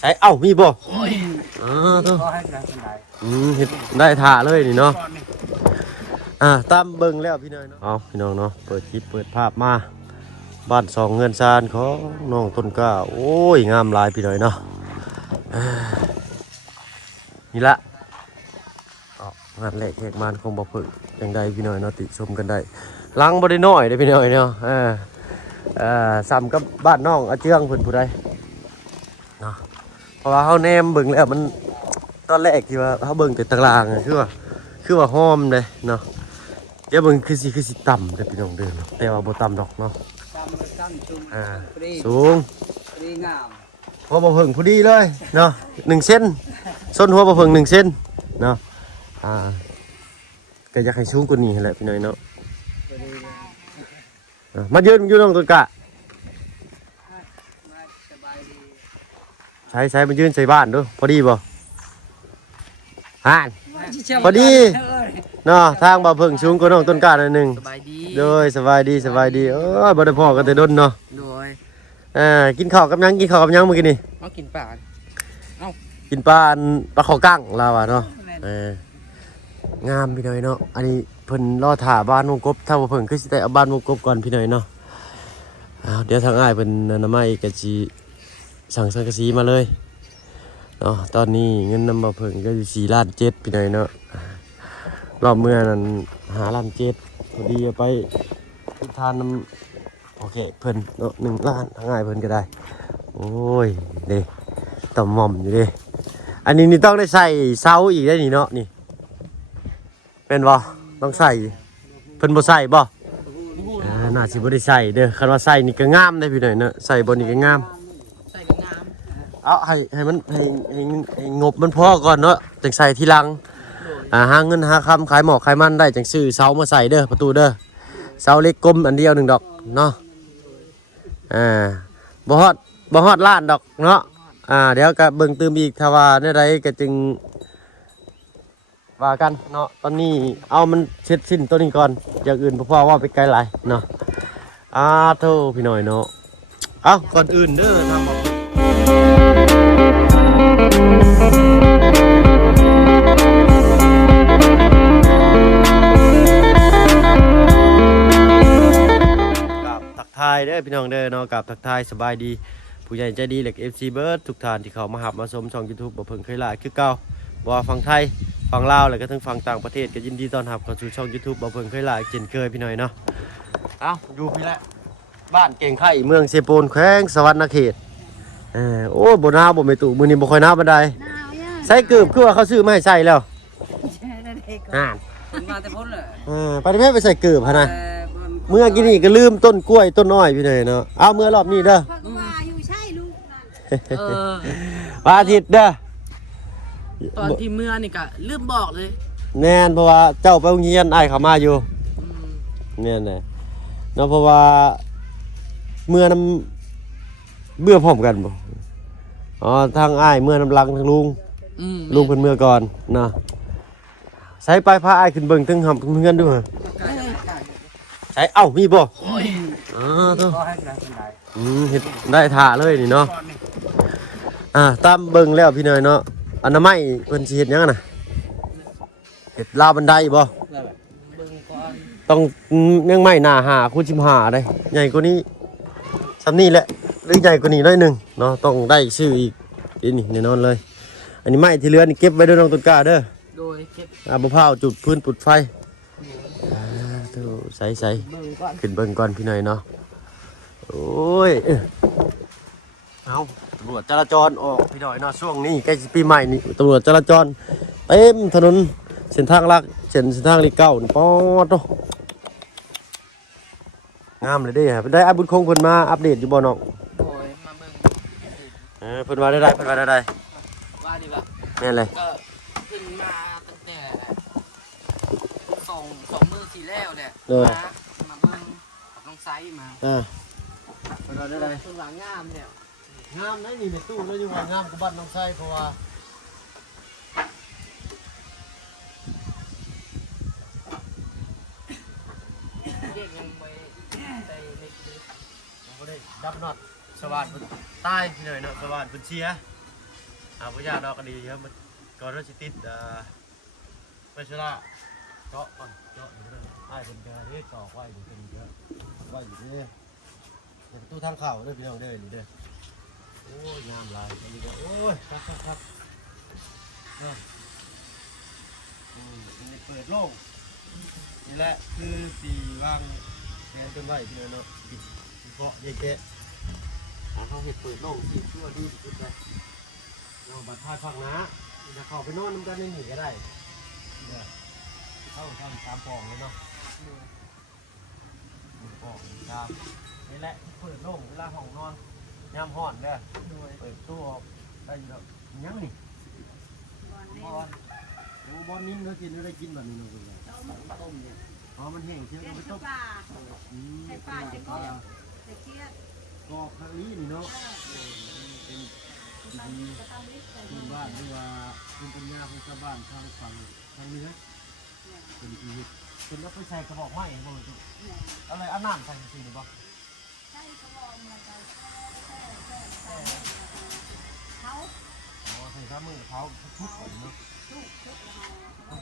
ใช้เอ้ามีบ่ตัวเห็ดได้ถ่าเลยนี่เนาะตามเบิ่งแล้วพี่น้อยเนาะเอาพี่น้องเนาะเปิดคลิปเปิดภาพมาบ้าน2เงินซานของน้องต้นกล้าโอ้ยงามหลายพี่น้อยเนาะนี่ละงานแหลกแหกมันคงบ่เพิ่งอย่างใดพี่น้อยเนาะติชมกันได้ลังบ่ได้น้อยเด้พี่น้อยเนาะซ้ำกับบ้านน้องอาเจืองเพิ่นผู้ใดเนาะเพราะว่าเฮาแนมเบิ่งแล้วมันตอนแรกที่ว่าเฮาเบิ่งแต่ตารางคือว่าหอมเลยเนาะเดี๋ยวเบิ่งคือสิต่ำเด้อพี่น้องเด้อเนาะแต่ว่าบ่ต่ำดอกเนาะสูงหัวบ่เพิ่งพอดีเลยเนาะ1เซนส้นหัวบ่เพิ่ง1เซนเนาะก็อยากให้สูงกว่านี้แหละพี่น้อยเนาะมายืนอยู่น้องต้นกะใช้มายืนใส่บ้านดูพอดีบ่พอดีเนาะทางบ่เพิ่งสูงกว่าน้องต้นกะหน่อยนึงโดยสบายดีบ่ได้พอกันแต่ดนเนาะโดยกินข้าวกับยังเมื่อกี้นี่กินปลากินปลาข้าวกั้งลาวะเนาะงามพี่น้อยเนาะอันนี้เพิ่นรอถ่าบ้านวงกบถ้าบ่เพิ่งคือสิได้เอาบ้านวงกบก่อนพี่น้อยเนาะเดี๋ยวทางอ้ายเพิ่นนำมาอีกก็สิสั่งสังกะสีมาเลยเนาะตอนนี้เงินนำบ่เพิ่งก็อยู่4.7 ล้านพี่น้อยเนาะรอบเมื่อนั้น5.7 ล้านพอดีเอาไปทุกทานนำโอเคเพิ่นเนาะ1 ล้านทางอ้ายเพิ่นก็ได้โอ้ยเด้ต่อมอมอยู่เด้อันนี้นี่ต้องได้ใส่เสาอีกได้นี่เนาะนี่เป็นบ่ต้องใส่เพิ่นบ่ใส่บ่น่าสิบ่ได้ใส่เด้อคันว่าใส่นี่ก็งามได้พี่หน่อยเนาะใส่บ่นี่ก็งามใส่ก็งามเอาให้มันให้งบมันพอก่อนเนาะจังใส่ทีหลังหาเงินหาคำขายหมอกขายมันได้จังซื้อเสามาใส่เด้อประตูเด้อเสาเล็กกลมอันเดียว1ดอกเนาะบ่ฮอดล้านดอกเนาะเดี๋ยวก็เบิ่งเติมอีกถ้าว่าในใดก็จึงว่ากันเนาะตอนนี้เอามันเสร็จสิ้นตัวนี้ก่อนอย่างอื่นพ่อว่าไปไกลหลายเนาะโธ่พี่หน่อยเนาะเอาก่อนอื่นเด้อทำบอกกับทักทายเด้อพี่น้องเด้อเนาะกับทักทายสบายดีผู้ใหญ่ใจดีเหล็ก FC เบิร์ดทุกท่านที่เขามาหับมาชมช่อง YouTube บ่เพิ่งเคยหลายคือเก่าบ่ฟังไทยฟังลาวแล้วก็ทั้งฟังต่างประเทศก็ยินดีต้อนรับเข้าสู่ช่อง YouTube บ่เพิ่งเคยหลายเช่นเคยพี่หน่อยเนาะอยู่พี่ละบ้านเก่งไข่เมืองเซโปนแขวงสวรรณเขตโอ้บ่หนาวบ่แม่ตู่มื้อนี้บ่ค่อยหนาวปานใดใส่เกือบคือว่าเขาซื้อมาให้ใส่แล้วมาแต่พ้นเลยไปได้แม่ไปใส่เกือบหั่นน่ะเมื่อกี้นี่ก็ลืมต้นกล้วยต้นน้อยพี่หน่อยเนาะเอาเมื่อรอบนี้เด้อวันอาทิตย์เด้อตอนที่เมื่อนี่ก็ลืมบอกเลยแน่นเพราะว่าเจ้าไปโรงเรียนอ้ายเขามาอยู่แน่นเลยเนาะเพราะว่าเมื่อน้ำเบื่อพร้อมกันบ่ทางอ้ายเมื่อน้ำลังทางลุงเพิ่นเมื่อก่อนเนาะใช้ไปพาอ้ายขึ้นเบิ่งถึงหำเงินด้วยใช้มีบ่ตัวเฮ็ดได้ถ่าเลยนี่เนาะตามเบิ่งแล้วพี่น้อยเนาะอนามัยเพิ่นสิเฮ็ดหยังน่ะเฮ็ดราวบันไดบ่ต้องยังไม่หน้า5 คูณ 15ได้ใหญ่กว่านี้ซ้ำนี้แหละหรือใหญ่กว่านี้หน่อยนึงเนาะต้องได้ชื่ออีกนี่แน่นอนเลยอันนี้ไม้ที่เหลือนี่เก็บไว้ด้วยน้องต้นกล้าเด้อโดยเก็บบ่พร้าวจุดพื้นปุดไฟใส่ขึ้นเบิ่งก่อนพี่น้อยเนาะโอ้ยเอาตำรวจจราจรออกพี่น้อยเนาะช่วงนี้ใกล้ปีใหม่นี่ตำรวจจราจรเต็มถนนเส้นทางลักเส้นทางลีเก้าป๊อดโตงามเลยเด้ฮะเป็นได้บุญคงเพิ่นมาอัปเดตอยู่บ่น้องโอ้ยมาเบิ่งเพิ่นว่าได้ว่าดีบ่แม่นเลยก็ขึ้นมาตั้งแต่สองมื้อที่แล้วแหละมาเบิ่งต้องไซส์มาเพิ่นว่าได้เพิ่นว่างามแล้วงามได้นี่ในตู้แล้วอยู่ว่างามกว่าบ้านน้องไส้เพราะว่าเด็กยังไม่ได้เล็กๆบ่ได้ดับน็อตสว่านเพิ่นตายพี่หน่อยเนาะสว่านเพิ่นเสีย ผู้ยาดอกก็ดีครับมันก่อนเราจะติดไปชละเจาะก่อนเจาะอยู่เลยไอ้เป็นการที่ต่อไว้อยู่เป็นเยอะไว้อยู่นี่เดี๋ยวตู้ทางเข่าเด้อพี่น้องเด้อนี่เด้อโอ้ยงามลายอันนี้ก็โอ้ยครับนี่เปิดโล่งนี่แหละคือสีวางแทนต้นไม้พี่น้องเนาะปิดเพาะเยอะๆเขาเห็ดเปิดโล่งที่ชั่วดีสุดเลยเราบัดท้ายฟังนะจะเข้าไปนอนน้ำกันในหนีก็ได้เนี่ยเข้าทำตามปองเลยเนาะปองตามนี่แหละเปิดโล่งเวลาห้องนอนยามห่อนเด้อเปิดตู้ได้อยู่แล้วยังนี่บอลนิ่มเนื้อกินได้กินแบบนี้เนาะคุณต้มเนี่ยอ๋อมันแห้งเชียวเราไปต้มใส่ปลาจะก็จะเชียดก็ครั้งนี้นี่เนาะเป็นดีคุณบ้านหรือว่าคุณปัญญาคุณชาวบ้านทางฝั่งทางเหนือเป็นดีคุณก็ไปใส่กระบอกไม้เองบ่จุอะไรอันนั้นใส่จริงหรือเปล่าใช่กระบอกมาใส่เขาอ๋อใส่ข้ามือเขาทุกคนเนาะ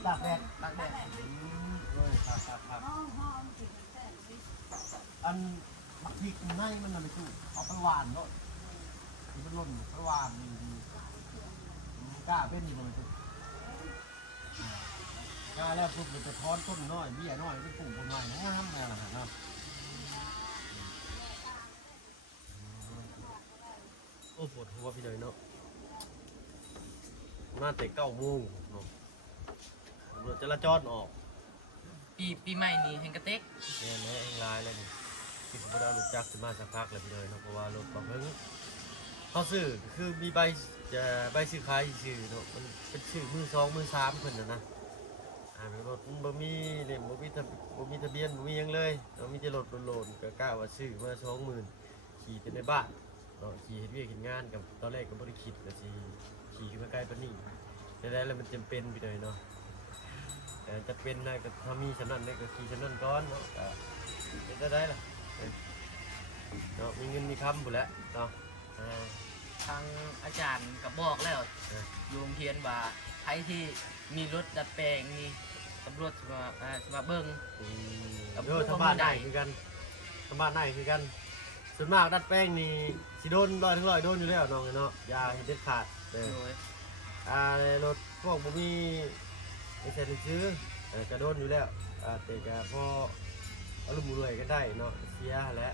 ตากแดดเลยครับอันมักพริกในมันอะไรตู้เอาไปหวานเนาะที่มันหล่นไปหวานดีกล้าเป็นอยู่เลยตู้กล้าแล้วปุ๊บมันจะท้อนต้นน้อยเบี้ยน้อยเป็นปลูกเป็นไม้งามแน่ละครับโอ้ปวดหัวพี่เลยเนาะมาแต่9 โมงเนาะรถจราจรออกปีใหม่นี้แห่งกระเต็กเนี่ยแม่เองลายเลยนี่ที่ผมได้รู้จักจะมาสักพักเลยพี่เลยเนาะเพราะว่ารถบางเพิ่งเขาซื้อคือมีใบซื้อขายซื้อเนาะมันเป็นซื้อมือ2 มือ3คนนะรถมันบ่มีเนี่ยบ่มีทะเบียนบ่มียังเลยเรามีแต่รถโลนก็กล้าว่าซื้อมา20,000ขี่ไปในบ้านเนาะขี่เฮ็ดเวียกเฮ็ดงานกับตอนแรกก็บ่ได้คิดว่าสิขี่ขึ้นมาใกล้ปานนี้ได้แล้วมันจำเป็นพี่เลยเนาะจะเป็นนะก็ถ้ามีฉะนั้นเนี่ยก็ขี่ฉะนั้นก่อนเนาะจะได้ล่ะเนาะมีเงินมีคำหมดแล้วเนาะทางอาจารย์ก็บอกแล้วโยมเทียนว่าใครที่มีรถดัดแปลงนี่ตำรวจมาเบิ้งทำบ้านได้คือกันทำบ้านได้คือกันส่วนมากดัดแป้งนี่สิโดน100 ถึง 100โดนอยู่แล้วน้องเนาะอย่าเห็นเด็ดขาดรถพวกบ่มีไม่ใช่ซื้อกระโดนอยู่แล้วแต่ก็พออารมณ์รวยก็ได้เนาะเสียและ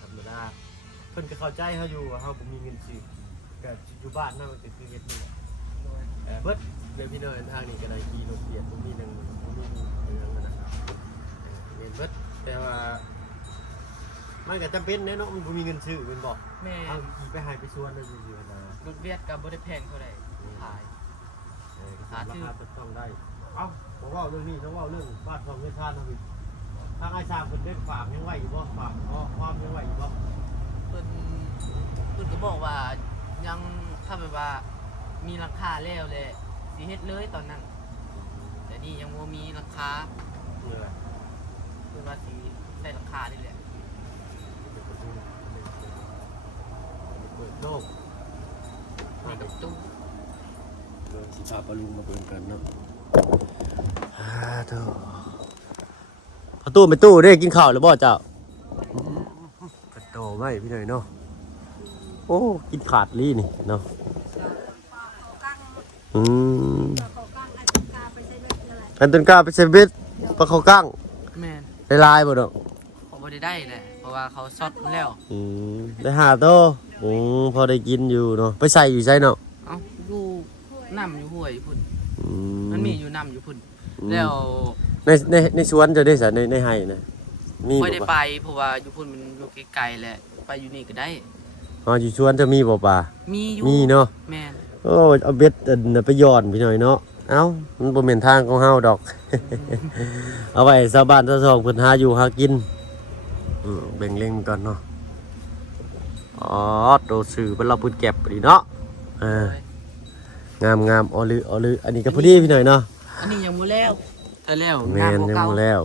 ธรรมดาเพิ่นก็เข้าใจเขาอยู่ว่าเขาบ่มีเงินซื้อก็อยู่บ้านนั่นมันก็คือเฮ็ดนี่แหละเบิดเดี๋ยวพี่น้อยทางนี้ก็ได้ขี่รถเบียดบ่มีนึงบ่มีเรื่องนะเงินเบิดแต่ว่ามันก็จำเป็นเนาะมันบ่มีเงินซื้อเป็นบ่แม่ขี่ไปหายไปสวนนั่นอยู่ๆนะรถเวียดก็บ่ได้แพงเท่าใดขายราคาต้องได้เอ้าผมว่าเรื่องนี้ต้องว่าเรื่องบ้านทองเงินทานนะพี่ทางไอ้ชาเพิ่นได้ฝากยังไหวอยู่บ่ฝากความยังไหวอยู่บ่เพิ่นก็บอกว่ายังถ้าแบบว่ามีราคาแล้วแหละสิเฮ็ดเลยตอนนั้นแต่นี่ยังบ่มีราคาเพิ่นว่าสิใช้ราคานี่แหละเปิดโลกนี่กับตู้สิพาปลาลุงมาเปิดกันเนาะเถอะเอาตู้ไปตู้ได้กินข้าวหรือบ่เจ้ากระโตไม่พี่หน่อยเนาะโอ้กินขาดลี่นี่เนาะอันต้นกล้าไปเซเบสปลาเขากั้งแม่ได้ลายบ่เนาะเขาบ่ได้แหละเพราะว่าเขาซอดแล้วได้หาโตพอได้กินอยู่เนาะไปใส่อยู่ใส่เนาะเอ้าอยู่น้ำอยู่ห้วยพุ่นมันมีอยู่น้ำอยู่พุ่นแล้วในสวนจะได้สะในไห่นะมีไม่ได้ไปเพราะว่าอยู่พุ่นมันอยู่ไกลๆแหละไปอยู่นี่ก็ได้อยู่สวนจะมีบ่ป่ามีเนาะแม่โอ้เอาเบ็ดไปย้อนพี่หน่อยเนาะเอ้ามันบ่แม่นทางของเฮาดอกเอาไว้ชาวบ้านชาวช่องเพิ่นหาอยู่หากินแบ่งเล่งก่อนเนาะโตสื่อเป็นเราปืนเก็บดีเนาะงามอลืออันนี้ก็พอดีพี่หน่อยเนาะอันนี้ยังบ่แล้วแต่แล้วแม่นยังบ่แล้ว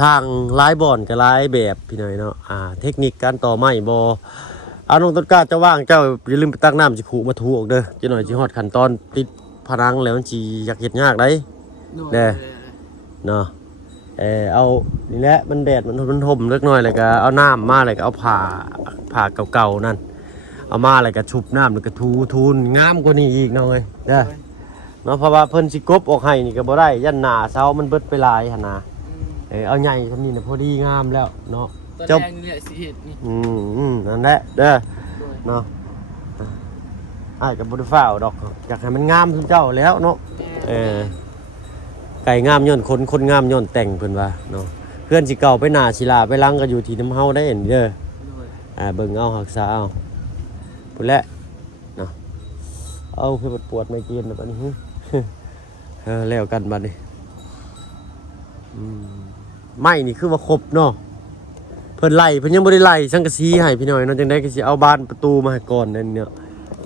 สร้างหลายบ่อนก็หลายแบบพี่หน่อยเนาะเทคนิคการต่อไม้บ่ เอาน้องต้นกล้าเจ้าว่างเจ้าอย่าลืมไปตักน้ำสิขู่มาถูออกเด้อจักหน่อยสิฮอดขั้นตอนติดผนังแล้วมันสิอยากเฮ็ดยากได้ เด้อ เนาะเอานี่แหละมันแดดมันห่มเล็กน้อยแล้วก็เอาน้ำมาแล้วก็เอาผ้าเก่าๆนั่นเอามาแล้วก็ชุบน้ำแล้วก็ทูนงามกว่านี้อีกน้องเอ้ยเด้อเนาะเพราะว่าเพิ่นสิกบออกให้นี่ก็บ่ได้ยันหน้าเซามันเบิดไปหลายหั่นนะเอาใหญ่ซำนี้น่ะพอดีงามแล้วเนาะ ตอนแรกนี่แหละสิเฮ็ดนี่ นั่นแหละเด้อเนาะอ้ายก็บ่ได้ฟ้าวดอกอยากให้มันงามซุเจ้าแล้วเนาะไก่งามย้อนคนงามย้อนแต่งเพิ่นว่าเนาะเพื่อนสิเก่าไปหน้าสิลาไปหลังก็อยู่ที่น้ำเฮาได้เห็นเด้อเบิ่งเอารักษาเอาพุ่นแหละเนาะเอาคือปวดไม่กินแบบนี้แล้วกันบัดนี้ไม่นี่คือว่าครบเนาะเพิ่นไล่เพิ่นยังบ่ได้ไล่สังกะสีให้พี่น้อยเนาะจังได๋ก็สิเอาบานประตูมาให้ก่อนนั่นเนี่ย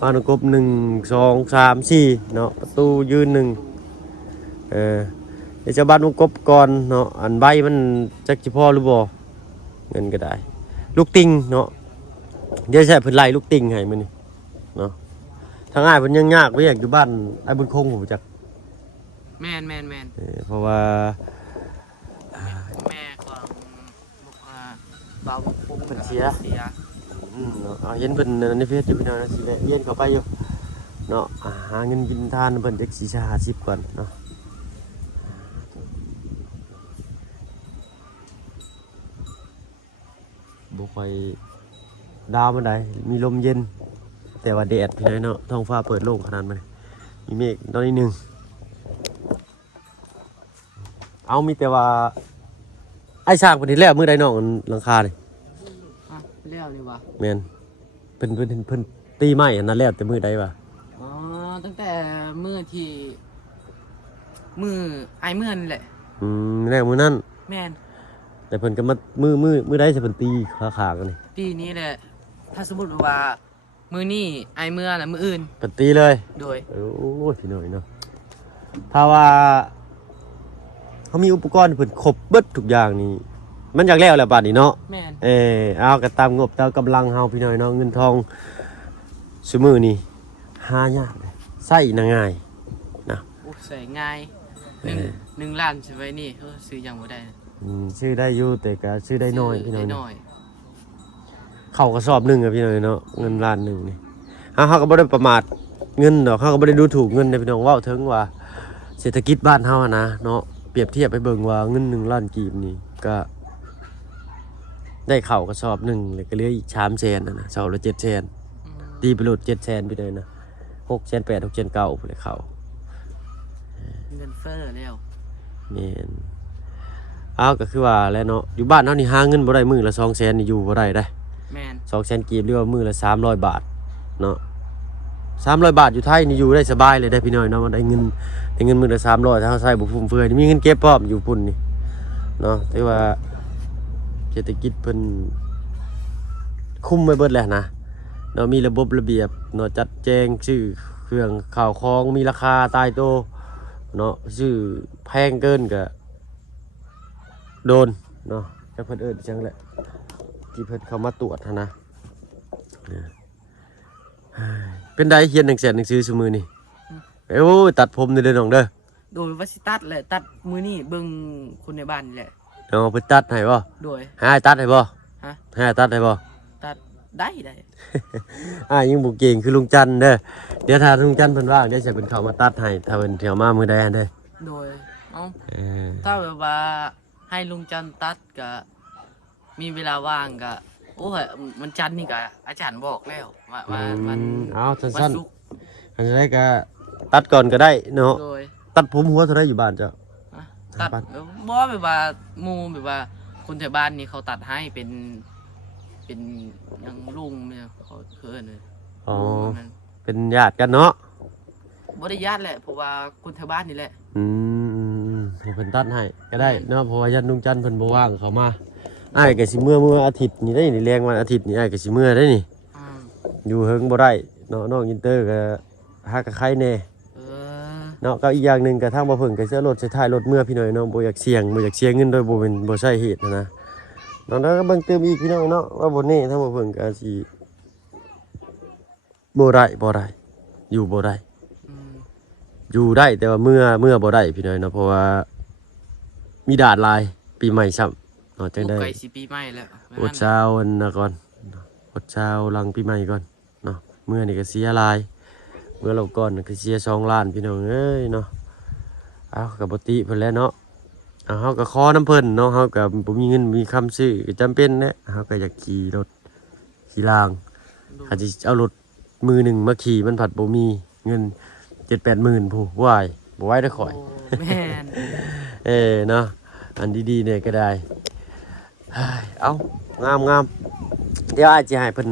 บานกบ1 2 3 4เนาะประตูยืน1เดี๋ยวจะบานกบก่อนเนาะอันใบมันจักสิพอหรือบ่เงินก็ได้ลูกติงเนาะเดี๋ยวใช้เพิ่นไล่ลูกติงให้มื้อนี้เนาะทางอ้ายเพิ่นยังยากไปอยากอยู่บ้านไอ้บุญคงผมจักแม่นเพราะว่าแม่ของเบาปุ้ง เพิ่นเสียเนาะเห็นเพิ่นในเฟซอยู่พี่น้องสิแวะเวียนเข้าไปอยู่เนาะหาเงินกินทานเพิ่นจักสิ50ก่อนเนาะบ่ค่อยดาวมันใดมีลมเย็นแต่ว่าแดดพี่น้อยเนาะท้องฟ้าเปิดโล่งขนาดมันมีเมฆน้อยนึงเอามีแต่ว่าไอ้ช่างเพิ่นเฮ็ดแล้วมื้อใดน้องหลังคานี่แล้วนี่วะแม่นเพิ่นตีไม้อันนั้นแล้วแต่มื้อใดวะตั้งแต่มื้อที่มื้อไอ้มื้อนั่นแหละแล้วมื้อนั้นแม่นแต่เพิ่นก็มามื้อใดสิเพิ่นตีขากันนี่ปีนี้แหละถ้าสมมุติว่ามื้อนี้ไอ้มื้อน่ะมื้ออื่นเพิ่นตีเลยโดยโอ้ยพี่น้อยเนาะถ้าว่าเขามีอุปกรณ์เพิ่นครบเบิดทุกอย่างนี่มันอยากแล้วแหละบาดนี้เนาะแม่นเอาก็ตามงบตามกำลังเฮาพี่น้อยเนาะเงินทองซุมื้อนี้หายากเลยใช้ง่ายนะใช้ง่าย1ล้านสิไว้นี่ซื้อหยังบ่ได้ซื้อได้อยู่แต่ก็ซื้อได้น้อยพี่น้อยเข้ากระสอบนึงอ่ะพี่น้อยเนาะเงินล้านนึงนี่เฮาก็บ่ได้ประมาทเงินดอกเฮาก็บ่ได้ดูถูกเงินนะพี่น้องเว้าถึงว่าเศรษฐกิจบ้านเฮานะเนาะเปรียบเทียบไปเบิ่งว่าเงิน1ล้านกีบนี่ก็ได้เข้ากระสอบนึงแล้วก็เหลืออีก300,000น่ะนะเซาละ700,000ตีไปโลด700,000พี่น้อยนะ600,000 800,000 600,000 9พุ่นแหละเข้าเงินเฟ้อแล้วแม่นก็คือว่าแล้วเนาะอยู่บ้านเฮานี่หาเงินบ่ได้มื้อละ200,000นี่อยู่บ่ได้ได้แม่น200,000กีบหรือว่ามื้อละ300 บาทเนาะ300 บาทอยู่ไทยนี่อยู่ได้สบายเลยได้พี่น้อยเนาะได้เงินมื้อละ300ถ้าเฮาใช้บ่ฟุ่มเฟือยมีเงินเก็บพร้อมอยู่พุ่นนี่เนาะแต่ว่าเศรษฐกิจเพิ่นคุมไว้เบิดแล้วนะเนาะมีระบบระเบียบเนาะจัดแจงชื่อเครื่องข้าวของมีราคาตายโตเนาะชื่อแพงเกินก็โดนเนาะจักเพิ่นจังแหละที่เพิ่นเข้ามาตรวจนะเป็นได้เขียนหนังสือซุมื้อนี่โอ้ยตัดผมนี่เด้อน้องเด้อโดยว่าสิตัดแหละตัดมื้อนี้เบิ่งคนในบ้านนี่แหละเพิ่นตัดให้บ่โดยให้ตัดให้บ่ให้ตัดให้บ่ตัดได้ยังบ่เก่งคือลุงจันเด้อเดี๋ยวถ้าลุงจันเพิ่นว่างเดี๋ยวสิเพิ่นเข้ามาตัดให้ถ้าเพิ่นเที่ยวมามื้อใดเด้อโดยถ้าแบบว่าให้ลุงจันตัดก็มีเวลาว่างก็โอ้ยมันจันนี่ก็อาจารย์บอกแล้วว่ามันสั้นๆอันนี้ก็ตัดก่อนก็ได้เนาะตัดผมหัวเท่าไรอยู่บ้านเจ้าตัดบ่แบบว่าหมู่แบบว่าคนแถวบ้านนี่เขาตัดให้เป็นยังลุงเนี่ยเขาเอิ้นเลยเป็นญาติกันเนาะบ่ได้ญาติแหละเพราะว่าคนแถวบ้านนี่แหละให้เพิ่นตัดให้ก็ได้เนาะเพราะว่าญาติลุงจันเพิ่นบ่ว่างเขามาอ้ายก็สิเมื่ออาทิตย์นี่ได้นี่แรงวันอาทิตย์นี่อ้ายก็สิเมื่อได้นี่อยู่เฮิงบ่ได้เนาะน้องอินเตอร์ก็ฮักกับใครแน่เนาะก็อีกอย่างนึงก็ทางบ่เพิ่งก็เสื้อรถใช้ท้ายรถเมื่อพี่น้อยเนาะบ่อยากเสี่ยงเงินโดยบ่ใช่เหตุนะน้องแล้วก็เบิ่งเติมอีกพี่น้องเนาะว่าบ่นี่ทางบ่เพิ่งก็สิ บ่ได้อยู่บ่ได้ อืม อยู่ได้แต่ว่าเมื่อบ่ได้พี่น้อยเนาะเพราะว่ามีดาดลายปีใหม่ซ้ำเนาะจังได้ ไก่สิปีใหม่แล้ว อดเช้าอันนะก่อนอดเช้าหลังปีใหม่ก่อนเนาะเมื่อนี่ก็เสียลายเมื่อเราก่อนก็เสีย2 ล้านพี่น้องเอ้ยเนาะเอาก็บ่ติเพิ่นแหล้วเนาะเอาเฮาก็ขอน้ำเพิ่นเนาะเฮาก็บ่มีเงินมีคำซื้อก็จำเป็นแหละเฮาก็อยากขี่รถขี่รางอาจสิเอารถมือหนึ่งมาขี่มันผัดบ่มีเงิน 7-8 หมื่นผู้ไหวบ่ไหวได้อข่อย โแม่น เนาะอันดีๆเนี่ยก็ได้เฮ้ยเอางามเดี๋ยวอาจจะให้เพิ่น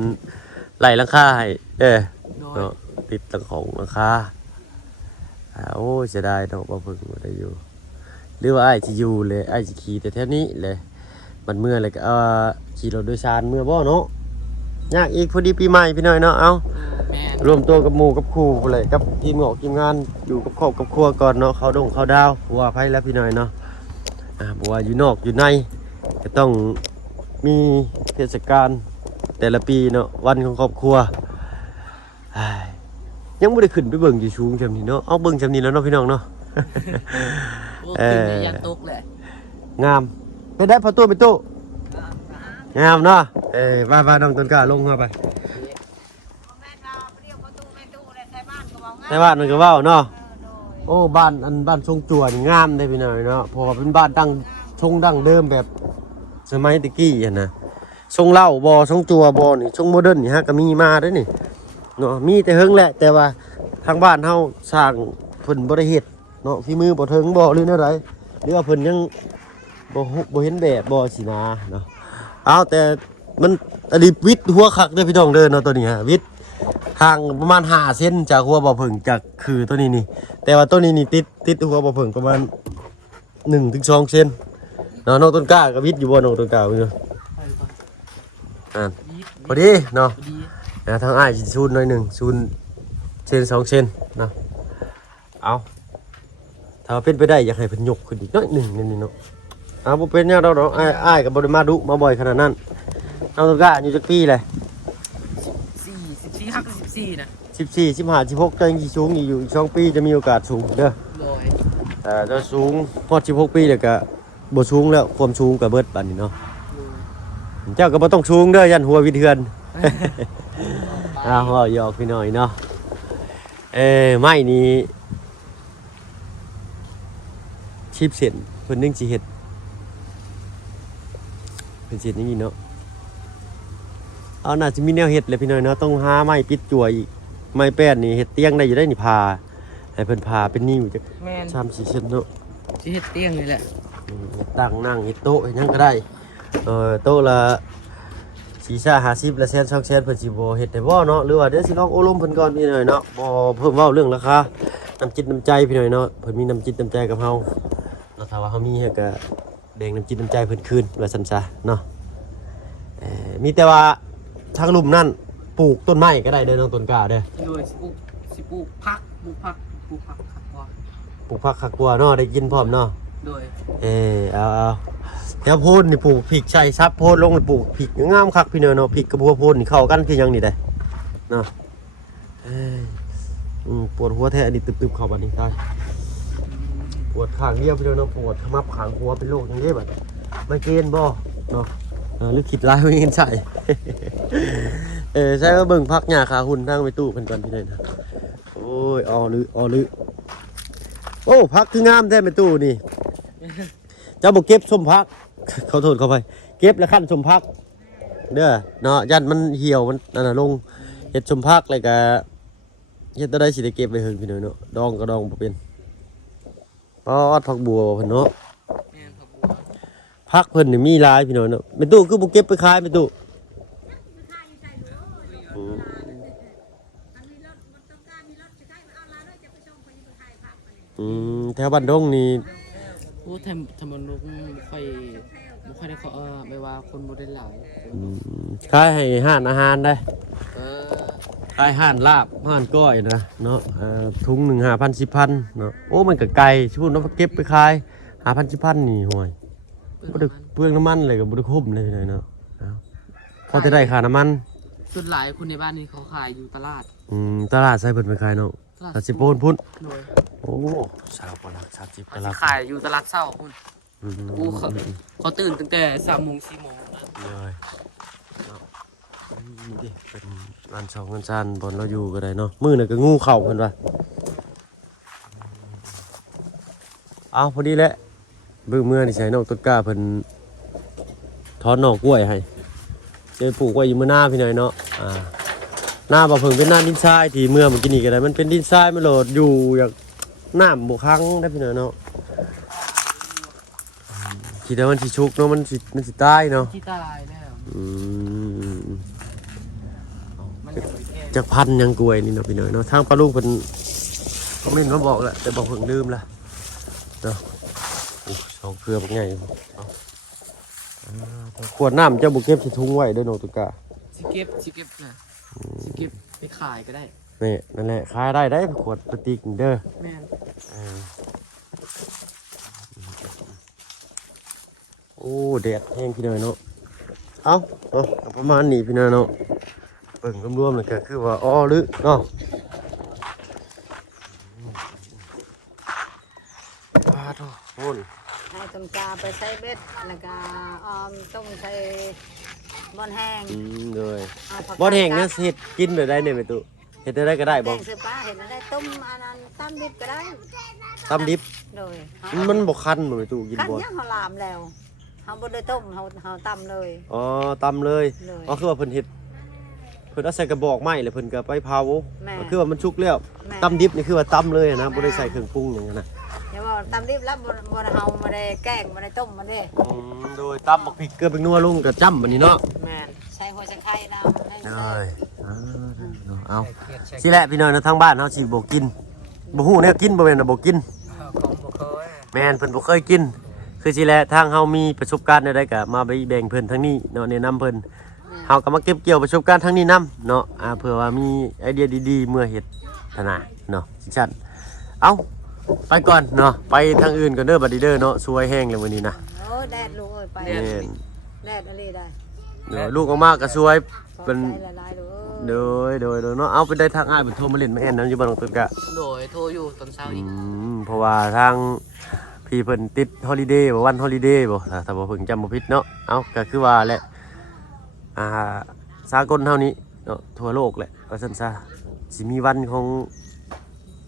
ไล่ราคาให้โดย เนาะติดตั้งของราคาโอ้จะได้ดอกบ่เพิ่งบ่ได้อยู่หรือว่าอ้ายสิอยู่เลยอ้ายสิขี่แต่แถวนี้เลยมันเมื่อเลยก็ขี่รถโดยสารเมื่อบ่เนาะยากอีกพอดีปีใหม่พี่น้อยเนาะเอา แม่น รวมตัวกับหมู่กับครูเลยกับทีมงานอยู่กับครอบกับครัวก่อนเนาะเขาดาวว่าไผแล้วพี่น้อยเนาะบัวาอยู่นอกอยู่ในก็ต้องมีเทศกาลแต่ละปีเนาะวันของครอบครัวอ้ายยังไม่ได้ขึ้นไปเบิ่งอยู่สูงจำนี้เนาะเอาเบิ่งจำนี้แล้วเนาะพี่น้องเนาะ โอ้ขึ้นในยันตกแหละ งามไปได้พอตู้ไปตู้งามเนาะมาน้องต้นกล้าลงเข้าไปในบ้านมันก็เว้าเนาะโอ้บ้านทรงจั่วนี่งามได้พี่น้อยเนาะเพราะว่าเป็นบ้านทรงดั้งเดิมแบบสมัยตะกี้อ่ะนะทรงเหล้าบ่ทรงจั่วบ่นี่ทรงโมเดิร์นนี่ฮะก็มีมาเด้อนี่เนาะมีแต่เฮิงแหละแต่ว่าทางบ้านเฮาสร้างเพิ่นบ่ได้เฮ็ดเนาะฝีมือบ่ถึงบ่หรือแนวใดหรือว่าเพิ่นยังบ่เห็นแบบบ่สินะเนาะเอาแต่มันอดีตวิทย์หัวคักเด้อพี่น้องเด้อเนาะตัวนี้ฮะวิทย์ห่างประมาณ5เซนจากหัวบ่อผึ่งจากคือตัวนี้นี่แต่ว่าตัวนี้นี่ติดหัวบ่อผึ่งประมาณ1-2 เซนเนาะน้องต้นกล้ากับวิทย์อยู่บ่น้องต้นกล้าเนาะพอดีเนาะ พอดี ทางอ้ายสิซูนหน่อยหนึ่งซูนเซน2 เซนเนาะเอาถ้าเป็นไปได้อยากให้เพิ่นยกขึ้นอีกหน่อยหนึ่งนี่เนาะเอาบ่เป็นแนวดอกอ้ายก็บ่ได้มาดุมาบ่อยขนาดนั้นน้องต้นกล้าอายุจักปีเลย 14 14นะ 14 15 16จะยังสิสูงอยู่อีก2 ปีจะมีโอกาสสูงเด้อ โดย ถ้าสูงพอด16 ปีเดี๋ยวก็บ่สูงแล้วความสูงก็เบิดปานนี้เนาะเจ้าก็บ่ต้องสูงเด้อยันหัววิเทือน ว่าหยอกพี่น้อยเนาะไม้นี้ชิบเสร็จเพิ่นนึงสิเฮ็ดเป็นเสร็จอย่างนี้เนาะเอาน่าจะมีแนวเฮ็ดเลยพี่น้อยเนาะต้องหาไม้ปิดจั่วอีกไม้แป้นนี่เฮ็ดเตียงได้อยู่ได้นี่พาให้เพิ่นพาเป็นนิ้วจัก แม่น 3-4 เซนเนาะ สิเฮ็ดเตียงนี่แหละ ตั้งนั่งเฮ็ดโต๊ะเฮ็ดหยังก็ได้โต๊ะละ50ละแสน2 แสนเพิ่นสิบ่เฮ็ดได้บ่เนาะหรือว่าเดี๋ยวสิลองอบรมเพิ่นก่อนพี่หน่อยเนาะบ่เพิ่มเว้าเรื่องราคาน้ำจิตน้ำใจพี่หน่อยเนาะเพิ่นมีน้ำจิตน้ำใจกับเฮาเนาะถ้าว่าเฮามีเฮาก็แบ่งน้ำจิตน้ำใจเพิ่นคืนว่าซั่นซะเนาะมีแต่ว่าทางลุ่มนั่นปลูกต้นไม้ก็ได้เด้อน้องต้นกล้าเด้อ โดยสิปลูกผักครับว่า ปลูกผักคักกว่าเนาะได้กินพร้อมเนาะ โดย เอาแถวโพนนี่ปลูกพริกใช่ซับโพนลงปลูกพริกงามคักพี่เนาะพริกกับหัวโพนนี่เข้ากันคือหยังนี่ได้เนาะปวดหัวแท้อันนี้ตึบๆเข้าบัดนี้ตายปวดข้างเดียวพี่เนาะปวดขมับข้างหัวเป็นโรคอย่างนี้บัดไม่เกณฑ์บ่เนาะหรือคิดร้ายไว้เงินใส่ ใช่ว่าเบิ่งพักหญ้าขาหุ่นทางไปตู้เพิ่นก่อนพี่น้อยนะโอ้ยออลือโอ้พักคืองามแท้ไปตู้นี่ เจ้าบอกเก็บส้มพัก เขาโทษเขาไปเก็บแล้วขั้นส้มพักเด้อเนาะยันมันเหี่ยวมันนั่นน่ะลงเห็ดส้มพักเลยกะเฮ็ดได้สิได้เก็บไว้เฮิงพี่น้อยเนาะดองก็ดองบ่เป็นปอดผักบัวเพิ่นเนาะ แม่นผักบัว พักเพิ่นนี่มีหลายพี่น้อยเนาะแม่ตู้คือบ่เก็บไปขายแม่ตู้แถวบ้านดงนี่ โอ้ทำมันลูกบ่ค่อยได้เขาไม่ว่าคนบ่ได้หลาย ขายให้ห้านอาหารได้ เออ ขายห้านลาบห้านก้อยนะเนาะถุงหนึ่ง5,000 10,000เนาะโอ้มันก็ไกลชิบุนเนาะเก็บไปขาย5,000 10,000นี่ห่วยบ่ได้เปลืองน้ำมันเลยก็บ่ได้คุ้มเลยพี่น้อยเนาะพอจะได้ค่าน้ำมัน ส่วนหลายคนในบ้านนี้เขาขายอยู่ตลาด ตลาดใส่เพิ่นไปขายเนาะตลาดสิโปนพุ่น โดย โอ้สาวกว่าลัก30ก เขา ว่า สิ ลัก ขายอยู่ตลาดเช้าคุณ อืม กูเขาตื่นตั้งแต่3 โมง 4 โมงนะ เลยเนาะนี่ดิเป็นร้านช่องเงินซานบอนเราอยู่ก็ได้เนาะมื้อน่ะก็งูเข้าเพิ่นว่าเอาพอดีแหละเบิ่งเมื่อนี่ใช้นกต้นกล้าเพิ่นถอนหน่อกล้วยให้จะปลูกไว้อยู่มื้อหน้าพี่หน่อยเนาะหน้าบ่เพิ่งเป็นหน้าดินทรายที่เมื่อมันกินนี่ก็ได้มันเป็นดินทรายมันโหลดอยู่อย่างน้ำบ่ครั้งได้พี่หน่อยเนาะคิดว่ามันสิชุกเนาะมันสิตายเนาะ ที่ตายแล้ว มันยังไม่แก่ จากพันยังกล้วยนี่เนาะพี่หน่อยเนาะทางปลาลูกเพิ่นคอมเมนต์มาบอกแหละแต่บอกเพิ่งลืมละเนาะโอ้สองเครือบักใหญ่เอาขวดน้ำเจ้าบุเก็บใส่ถุงไว้เด้วยเนาะตุกกา สิเก็บนะสิเก็บไปขายก็ได้ นี่นั่นแหละขายได้ขวดพลาสติกนี่เด้อ แม่น โอ้แดดแห้งพี่หน่อยเนาะเอาประมาณนี้พี่หน่อยเนาะเบิ่งรวมๆเลยก็คือว่าอ้อลึเนาะว้าโธ่โน่น ให้ต้นกาไปใช้เบ็ดแล้วก็ออมต้มใช้บอนแห้ง เลย เอาผัก บ่แห้งเนี่ยเฮ็ดกินได้เนี่ยแม่ตุเฮ็ดได้ก็ได้บ่ แห้งคือป้าเห็นอะไรต้มอันนั้นตำดิบก็ได้ ตำดิบ โดย มันบ่คันบ่แม่ตุกิน คัน บ่ ยังเขาลามแล้วเขาบ่ได้ต้มเขาตำเลย อ๋อตำเลย เลย อ๋อคือว่าเพิ่นเฮ็ดเพิ่นเอาใส่กระบอกไม้แล้วเพิ่นก็ไปเผา แม่ ก็คือว่ามันชุกแล้ว แม่ ตำดิบนี่คือว่าตำเลยนะบ่ได้ใส่เครื่องปรุงอย่างนั้นนะ อย่าว่าตำดิบแล้วบ่ได้เฮาบ่ได้แกงบ่ได้ต้มมันเด้ โดยตำบักพริกเกลือพริกนัวลุงก็จ้ำบัดนี้เนาะ แม่นใช้หัวใช้ไข่น้ำให้ เอ ใส่ ยเอาสิแหละพี่น้อยนะทางบ้านเฮาสิบ่กินบ่ฮู้แนวกินบ่แม่นน่ะบ่กิน ของบ่เคย แม่นเพิ่นบ่เคยกิน คือสิแหละทางเฮามีประสบการณ์ใดๆก็มาไปแบ่งเพิ่นทางนี้เนาะแนะนำเพิ่นเฮาก็มาเก็บเกี่ยวประสบการณ์ทางนี้นํเนาะเผื่อว่ามีไอเดียดีๆเมื่อเฮ็ดธนาเนาะสิซั่นเอาไปก่อนเนาะไปทางอื่นก่อนเด้อบัดนี้เด้อเนาะสวยแห้งเลยมื้อนี้นะ โอ้ยแดดลูกเอ้ยไป แม่น แดดอะไรได้ เดี๋ยวลูกออกมาก็สวย ขอ เป็น ใจละลายลูกเอ้ย โดยเนาะเอาไปได้ทางอ้ายเพิ่นโทรมาเล่นแม่นนํอยู่บ่ต้องตึกกะ โดยโทรอยู่ตอนเช้าอีก เพราะว่าทางพี่เพิ่นติดฮอลิเดย์บ่วันฮอลิเดย์บ่ถ้าบ่เพิ่งจำบ่ผิดเนาะเอาก็คือว่าแหละสากลเท่านี้เนาะทั่วโลกแหละว่าซั่นซะสิมีวันของ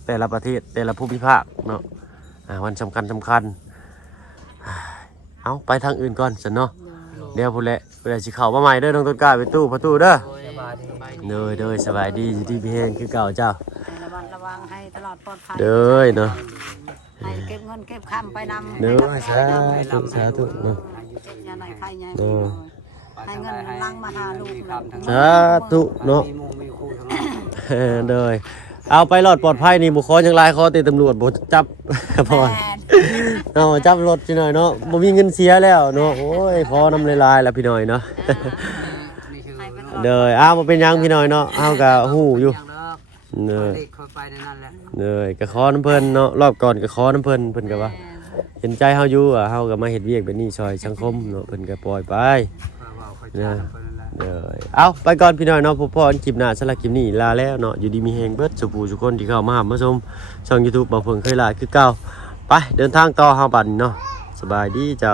แต่ละประเทศแต่ละภูมิภาคเนาะวันสำคัญเอาไปทางอื่นก่อนซั่นเนาะเดี๋ยวพุ่นแหละเวลาสิเข้ามาใหม่เด้อน้องต้นกล้าไปตู้ประตูเด้อ โดยสบายดี เด้อสบายดีอยู่ที่พี่แฮงคือเก่าเจ้า ให้ระวังให้ตลอดปลอดภัย เด้อเนาะ ให้เก็บเงินเก็บคำไปนำ เด้อ ให้ สา รับ ธุสาธุเนาะ ยาไหนใครยา เด้อ ให้เงินลังมาหาลูก สาธุเนาะ มีหมู่มีคู่ทั้งนั้น เด้อเอาไปรอดปลอดภัยนี่บุคคลยังหลายขอติดตำรวจบ่จับ พอเอาจับรถพี่หน่อยเนาะบ่มีเงินเสียแล้วเนาะโอ้ยพอนำลายๆแล้วพี่หน่อยเนาะ นี่คือ เด้ออ้าวบ่เป็นหยังพี่หน่อยเนาะเฮาก็ฮู้อยู่ อย่างเลิก เด้อ เด็กคนไปในนั้นแหละ เด้อก็ขอน้ำเพิ่นเนาะรอบก่อนก็ขอน้ำเพิ่นก็ว่า เห็นใจเฮาอยู่เฮาก็มาเฮ็ดเวียกแบบนี้ช่วยสังคมเนาะเพิ่นก็ปล่อยไป ว่าเขาจ้างคนนั้นแหละ เด้อเอาไปก่อนพี่น้อยเนาะพบพ่อกันคลิปหน้าสำหรับคลิปนี้ลาแล้วเนาะอยู่ดีมีแฮงเบิดสุผู้ทุกคนที่เข้ามาหามาชมช่อง YouTube บ่าวเพิ่งเคยลาคือเก่าไปเดินทางต่อเฮาบัดนี้เนาะสบายดีเจ้า